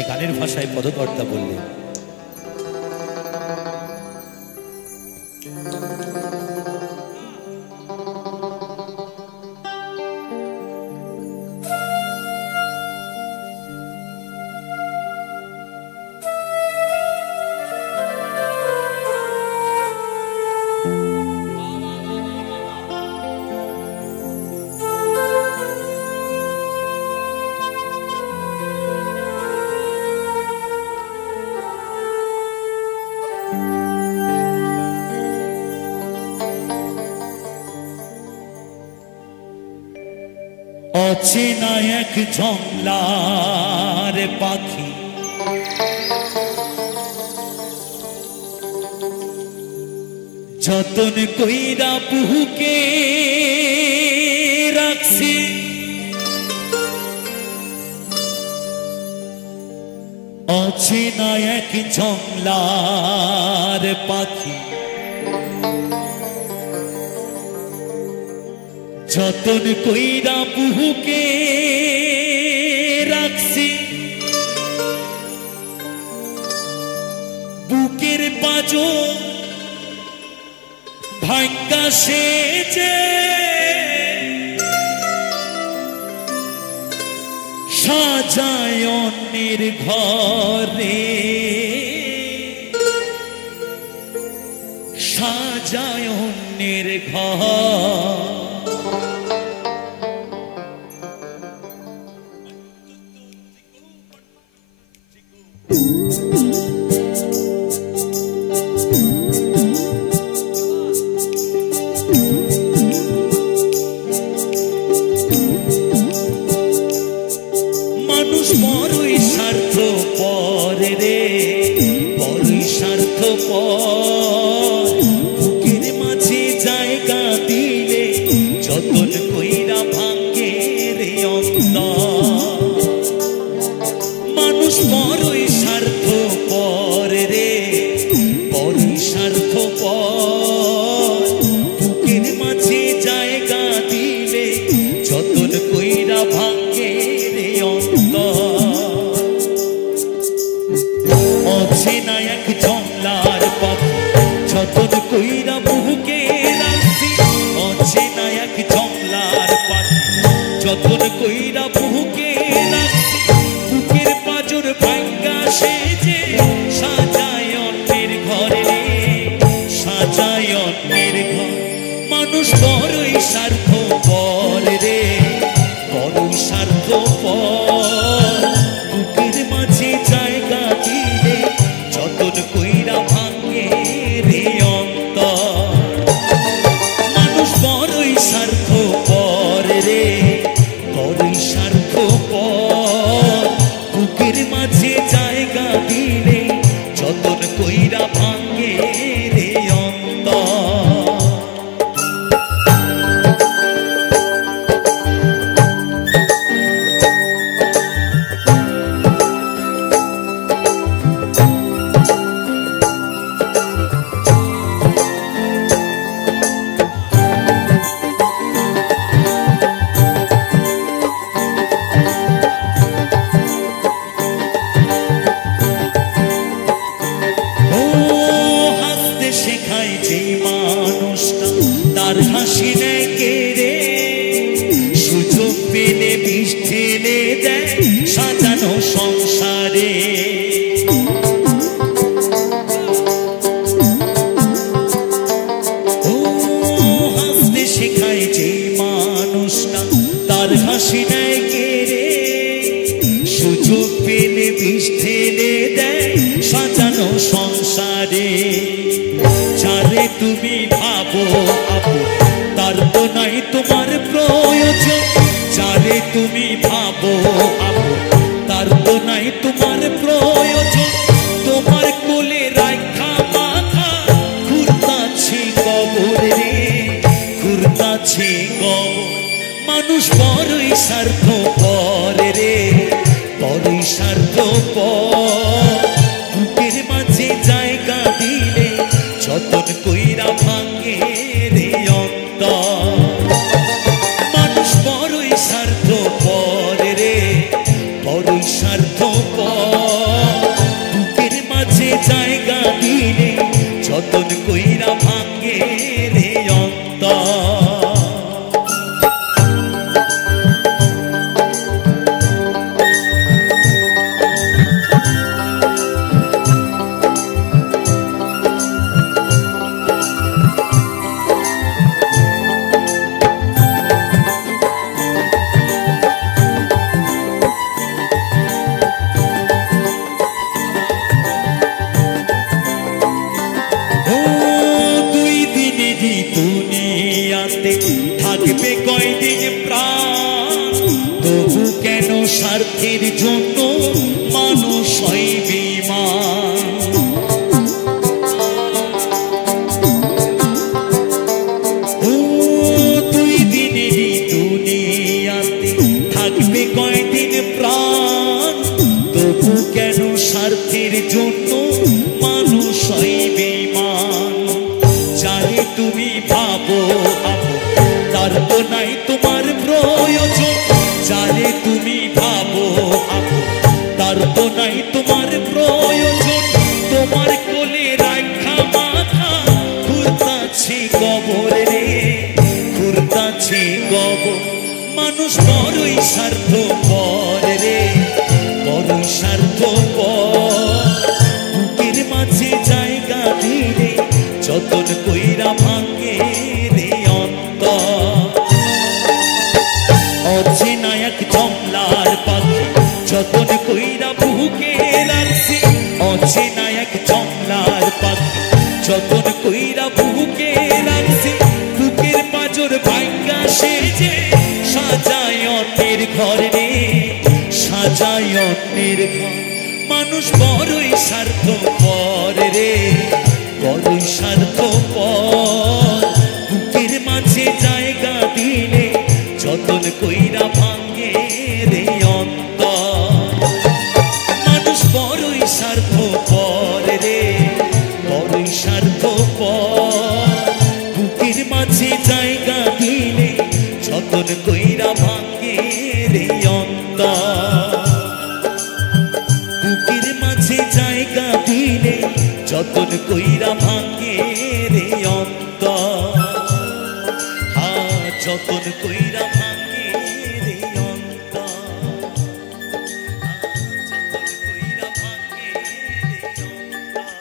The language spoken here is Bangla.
তাই গানের ভাষায় পদকর্তা বললেন, অচেনা এক জংলার পাখি যতন কইরা বুকে রাখছি, অচেনা এক জংলার পাখি যতন কইরা বুকে রাখছি, বুকের পাঁজর ভাঙ্গা সেজে সাজায় অন্যের ঘরে, সাজায় অন্যের ঘর। মানুষ বড়ই স্বার্থপর রে, বড়ই স্বার্থপর, বুকের মাঝে জায়গা দিলে যতন কইরা ভাঙ্গে রে অন্তর। মানুষ বড়ই স্বার্থপর রে, বড়ই স্বার্থপর, বুকের মাঝে জায়গা দিলে যতন কইরা ভাঙ্গে রে অন্তর। অচেনা এক জংলার পাখি যতন কইরা বুকে রাখছি, অচেনা এক জংলার পাখি যতন কইরা বুকে রাখছি, বুকের পাঁজর ভাঙ্গা সেজে সাজায় অন্যের ঘরে রে, সাজায় অন্যের ঘর। মানুষ বড়ই স্বার্থপর রে, বড়ই স্বার্থপর, বুকের মাঝে জায়গা দিলে যতন কইরা মানুষ বড়ই স্বার্থপর রে, বড়ই স্বার্থপর। বুকের মাঝে জায়গা দিলে যতন কইরা ভাঙ্গে রে অন্তর। অচেনা এক জমলার পাখি যতন কইরা বুকে রাখছি, অচেনা এক জমলার পাখি যতন কইরা বুকে রাখছি। বুকের পাঁজর ভাঙ্গা সেজে সাজায় অন্যের ঘর রে, সাজায় অন্যের ঘর। মানুষ বড়ই স্বার্থপর রে, বড়ই স্বার্থপর। বুকের মাঝে জায়গা দিলে যতন কইরা ভাঙ্গে রে অন্তর। মানুষ বড়ই স্বার্থপর রে, বড়ই স্বার্থপর। বুকের মাঝে জায়গা দিলে যতন কইরা ভাঙ্গে রে অন্তর। বুকের মাঝে জায়গা দিলে যতন কইরা ভাঙ্গে রে অন্তর। হ্যাঁ, যতন কইরা ভাঙ্গে রে অন্তর। যতন কইরা ভাঙ্গে রে অন্তর।